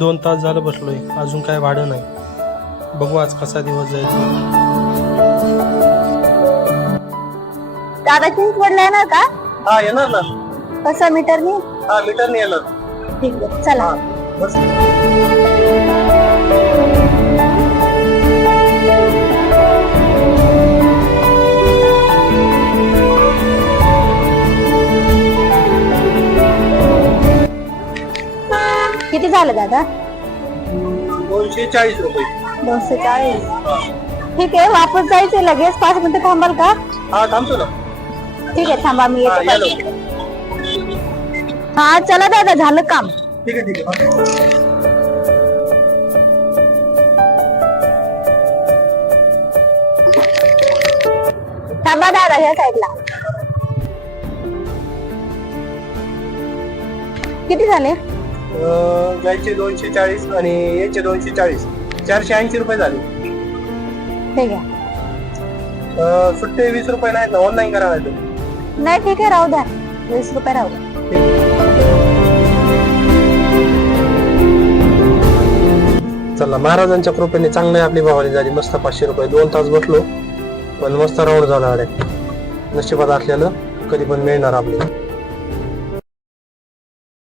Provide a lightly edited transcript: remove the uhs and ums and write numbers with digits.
2 तास झालं बसलोय, अजून काय भाडं नाही. बघू आज कसा दिवस जाईल. दादा चिंचवडला येणार का? हा येणार ना. कसं मीटरनी? हा मीटरने येणार. ठीक आहे चला. बस. किती झालं दादा? 240 रुपये. 240. ठीक आहे, वापस जायचंय लगेच. 5 मिनिटं थांबाल का? हा थांबतो ना. ठीक आहे थांबा, मी हा या येतो. लवकर. हा चला दादा, झालं काम. ठीक आहे ठीक आहे. थांबा दादा, ह्या साईडला. किती झाले? जायचे 240 आणि याचे 240. 480 रुपये झाले. ठीक आहे. सुट्टे 20 रुपये नाहीत ना, ऑनलाईन करा नाही. नाही ठीक आहे, राहू द्या. 20 रुपये राहू द्या. चला, महाराजांच्या कृपेने चांगली आपली भावाली झाली. मस्त 500 रुपये. 2 तास बसलो पण मस्त राऊंड झाला. नशिबात असल्यानं कधी पण मिळणार आपल्याला.